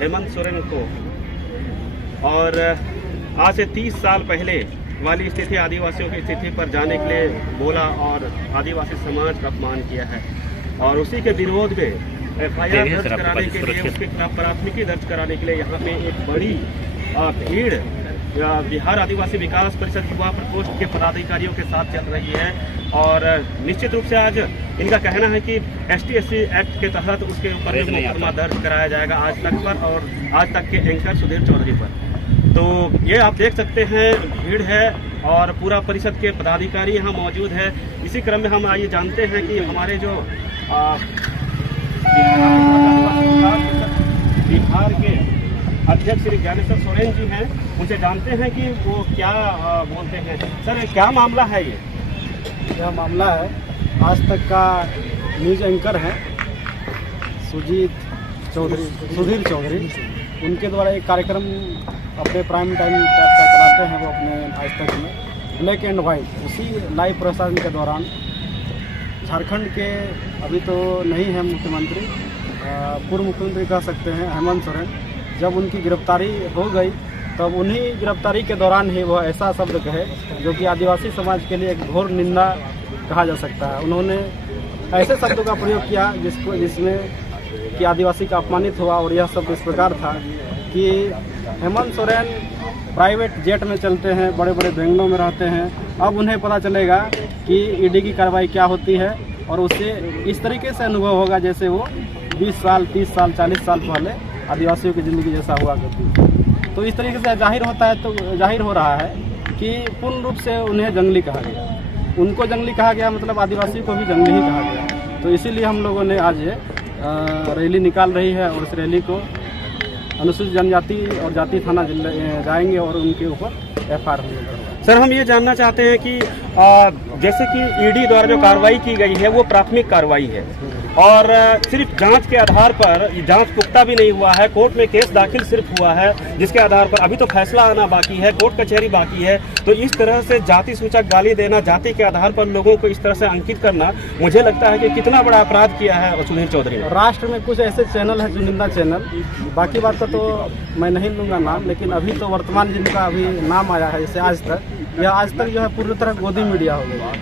हेमंत सोरेन को, और आज से 30 साल पहले वाली स्थिति, आदिवासियों की स्थिति पर जाने के लिए बोला और आदिवासी समाज का अपमान किया है। और उसी के विरोध में FIR दर्ज कराने के लिए, उसके खिलाफ प्राथमिकी दर्ज कराने के लिए यहाँ पे एक बड़ी भीड़ बिहार आदिवासी विकास परिषद युवा प्रकोष्ठ के पदाधिकारियों के साथ चल रही है। और निश्चित रूप से आज इनका कहना है कि ST/SC एक्ट के तहत उसके ऊपर मुकदमा दर्ज कराया जाएगा आज तक पर, और आज तक के एंकर सुधीर चौधरी पर। तो ये आप देख सकते हैं भीड़ है और पूरा परिषद के पदाधिकारी यहाँ मौजूद है। इसी क्रम में हम आइए जानते हैं कि हमारे जो बिहार के अध्यक्ष श्री ज्ञानेश्वर सोरेन जी हैं, उनसे जानते हैं कि वो क्या बोलते हैं। सर, क्या मामला है ये? यह मामला है, आज तक का न्यूज़ एंकर है सुधीर चौधरी, उनके द्वारा एक कार्यक्रम अपने प्राइम टाइम टाइप का कराते हैं वो अपने आज तक में, ब्लैक एंड वाइट। उसी लाइव प्रसारण के दौरान झारखंड के अभी तो नहीं है मुख्यमंत्री, पूर्व मुख्यमंत्री कह सकते हैं हेमंत सोरेन, जब उनकी गिरफ्तारी हो गई तब उन्हीं गिरफ्तारी के दौरान ही वह ऐसा शब्द कहे जो कि आदिवासी समाज के लिए एक घोर निंदा कहा जा सकता है। उन्होंने ऐसे शब्दों का प्रयोग किया जिसमें कि आदिवासी का अपमानित हुआ, और यह शब्द इस प्रकार था कि हेमंत सोरेन प्राइवेट जेट में चलते हैं, बड़े बड़े बंगलों में रहते हैं, अब उन्हें पता चलेगा कि ED की कार्रवाई क्या होती है, और उससे इस तरीके से अनुभव होगा जैसे वो 20 साल 30 साल 40 साल पहले आदिवासियों की ज़िंदगी जैसा हुआ करती। तो इस तरीके से जाहिर होता है, तो जाहिर हो रहा है कि पूर्ण रूप से उन्हें जंगली कहा गया। उनको जंगली कहा गया मतलब आदिवासी को भी जंगली ही कहा गया। तो इसीलिए हम लोगों ने आज ये रैली निकाल रही है, और इस रैली को अनुसूचित जनजाति और जाति थाना जाएंगे और उनके ऊपर FIR होगा। सर, हम ये जानना चाहते हैं कि जैसे कि ED द्वारा जो कार्रवाई की गई है वो प्राथमिक कार्रवाई है, और सिर्फ जांच के आधार पर, जांच पुख्ता भी नहीं हुआ है, कोर्ट में केस दाखिल सिर्फ हुआ है, जिसके आधार पर अभी तो फैसला आना बाकी है, कोर्ट कचहरी बाकी है। तो इस तरह से जाति सूचक गाली देना, जाति के आधार पर लोगों को इस तरह से अंकित करना, मुझे लगता है कि कितना बड़ा अपराध किया है सुधीर चौधरी ने। राष्ट्र में कुछ ऐसे चैनल है जो निंदा चैनल, बाकी बात का तो मैं नहीं लूँगा नाम, लेकिन अभी तो वर्तमान जिनका अभी नाम आया है, जैसे आज तक, यह आज तक जो है पूरी तरह गोदी मीडिया हो गया।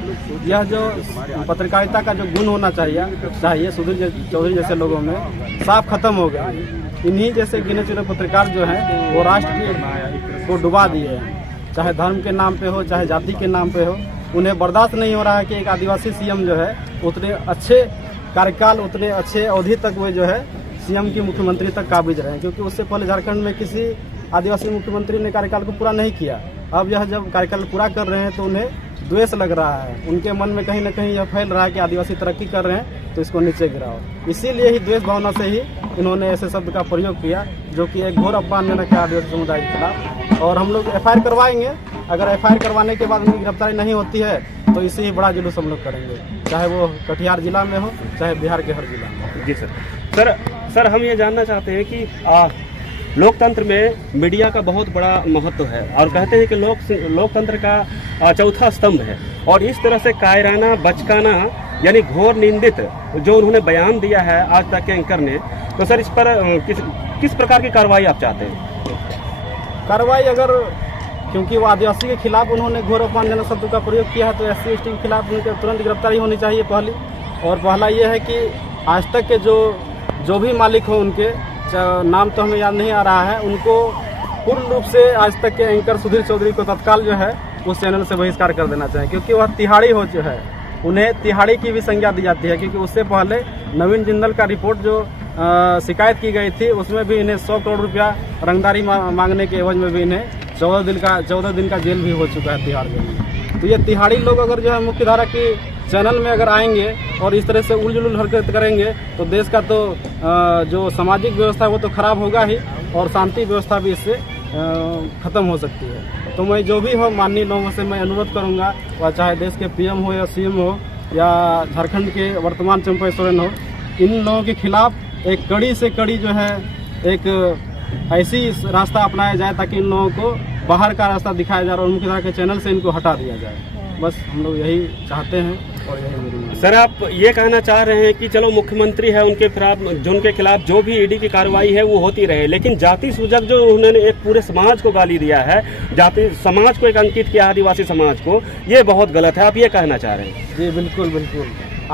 यह जो पत्रकारिता का जो गुण होना चाहिए सुधीर चौधरी जैसे लोगों में साफ खत्म हो गया। इन्हीं जैसे गिने चुने पत्रकार जो हैं वो राष्ट्र को डुबा दिए हैं, चाहे धर्म के नाम पे हो, चाहे जाति के नाम पे हो। उन्हें बर्दाश्त नहीं हो रहा है कि एक आदिवासी CM जो है उतने अच्छे कार्यकाल, उतने अच्छे अवधि तक वे जो है CM की मुख्यमंत्री तक काबिज रहे, क्योंकि उससे पहले झारखंड में किसी आदिवासी मुख्यमंत्री ने कार्यकाल को पूरा नहीं किया। अब यह जब कार्यकाल पूरा कर रहे हैं तो उन्हें द्वेष लग रहा है, उनके मन में कहीं ना कहीं यह फैल रहा है कि आदिवासी तरक्की कर रहे हैं तो इसको नीचे गिराओ। इसीलिए ही द्वेष भावना से ही इन्होंने ऐसे शब्द का प्रयोग किया जो कि एक घोर अपमानजनक है आदिवासी समुदाय के खिलाफ। और हम लोग FIR करवाएंगे, अगर FIR करवाने के बाद उनकी गिरफ्तारी नहीं होती है तो इससे ही बड़ा जुलूस हम लोग करेंगे, चाहे वो कटिहार जिला में हो, चाहे बिहार के हर जिला में। जी सर, हम ये जानना चाहते हैं कि लोकतंत्र में मीडिया का बहुत बड़ा महत्व है, और कहते हैं कि लोकतंत्र का चौथा स्तंभ है, और इस तरह से कायराना, बचकाना, यानी घोर निंदित जो उन्होंने बयान दिया है आज तक के एंकर ने, तो सर इस पर किस प्रकार की कार्रवाई आप चाहते हैं? कार्रवाई अगर, क्योंकि वो आदिवासी के खिलाफ उन्होंने घोर अपमानजनक शब्दों का प्रयोग किया है, तो SC/ST के खिलाफ उनके तुरंत गिरफ्तारी होनी चाहिए पहली। और पहला ये है कि आज तक के जो भी मालिक हो, उनके नाम तो हमें याद नहीं आ रहा है, उनको पूर्ण रूप से आज तक के एंकर सुधीर चौधरी को तत्काल जो है उस चैनल से बहिष्कार कर देना चाहिए, क्योंकि वह तिहाड़ी हो जो है, उन्हें तिहाड़ी की भी संज्ञा दी जाती है। क्योंकि उससे पहले नवीन जिंदल का रिपोर्ट जो शिकायत की गई थी, उसमें भी इन्हें 100 करोड़ रुपया रंगदारी मांगने के एवज में भी इन्हें 14 दिन का जेल भी हो चुका है तिहाड़ जेल में। तो ये तिहाड़ी लोग अगर जो है मुख्य धारा की चैनल में अगर आएंगे और इस तरह से उलझुल हरकत करेंगे तो देश का तो जो सामाजिक व्यवस्था है वो तो खराब होगा ही, और शांति व्यवस्था भी इससे ख़त्म हो सकती है। तो मैं जो भी हो माननीय लोगों से मैं अनुरोध करूंगा, वह चाहे देश के PM हो या CM हो या झारखंड के वर्तमान चंपा सोरेन हो, इन लोगों के खिलाफ एक कड़ी से कड़ी जो है एक ऐसी रास्ता अपनाया जाए ताकि इन लोगों को बाहर का रास्ता दिखाया जाए और मुख्यधारा के चैनल से इनको हटा दिया जाए। बस हम लोग यही चाहते हैं। और यही मेरी सर, आप ये कहना चाह रहे हैं कि चलो मुख्यमंत्री है, उनके खिलाफ जिनके खिलाफ जो भी ईडी की कार्रवाई है वो होती रहे, लेकिन जाति सूचक जो उन्होंने एक पूरे समाज को गाली दिया है, जाति समाज को एक अंकित किया, आदिवासी समाज को, ये बहुत गलत है। आप ये कहना चाह रहे हैं? जी बिल्कुल बिल्कुल।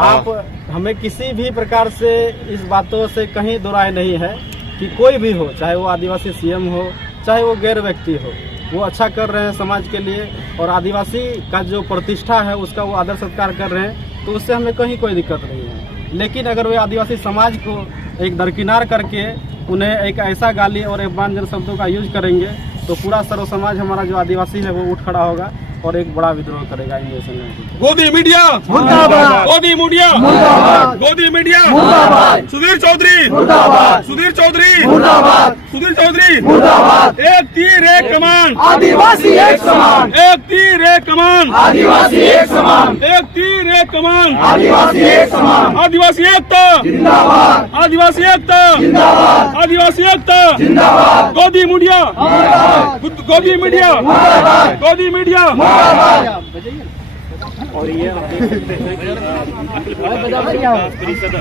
आप हमें किसी भी प्रकार से इस बातों से कहीं दो राय नहीं है कि कोई भी हो, चाहे वो आदिवासी सीएम हो, चाहे वो गैर व्यक्ति हो, वो अच्छा कर रहे हैं समाज के लिए और आदिवासी का जो प्रतिष्ठा है उसका वो आदर सत्कार कर रहे हैं, तो उससे हमें कहीं कोई दिक्कत नहीं है। लेकिन अगर वे आदिवासी समाज को एक दरकिनार करके उन्हें एक ऐसा गाली और अपमानजनक शब्दों का यूज करेंगे तो पूरा सर्व समाज हमारा जो आदिवासी है वो उठ खड़ा होगा और एक बड़ा विद्रोह करेगा इन देशों में। गोदी मीडिया मुर्दाबाद, गोदी मीडिया मुर्दाबाद, गोदी मीडिया मुर्दाबाद, सुधीर चौधरी मुर्दाबाद, सुधीर चौधरी मुर्दाबाद, सुधीर चौधरी मुर्दाबाद, एक तीर एक कमान आदिवासी एक समान, एक तीर एक कमान आदिवासी एक समान, एक तीर एक कमान आदिवासी एक समान, आदिवासी एकता जिंदाबाद, आदिवासी एकता जिंदाबाद, आदिवासी एकता जिंदाबाद, गोदी मीडिया गोदी मीडिया गोदी मीडिया। और ये आप देख सकते हैं कि अखिल भारतीय विकास परिषद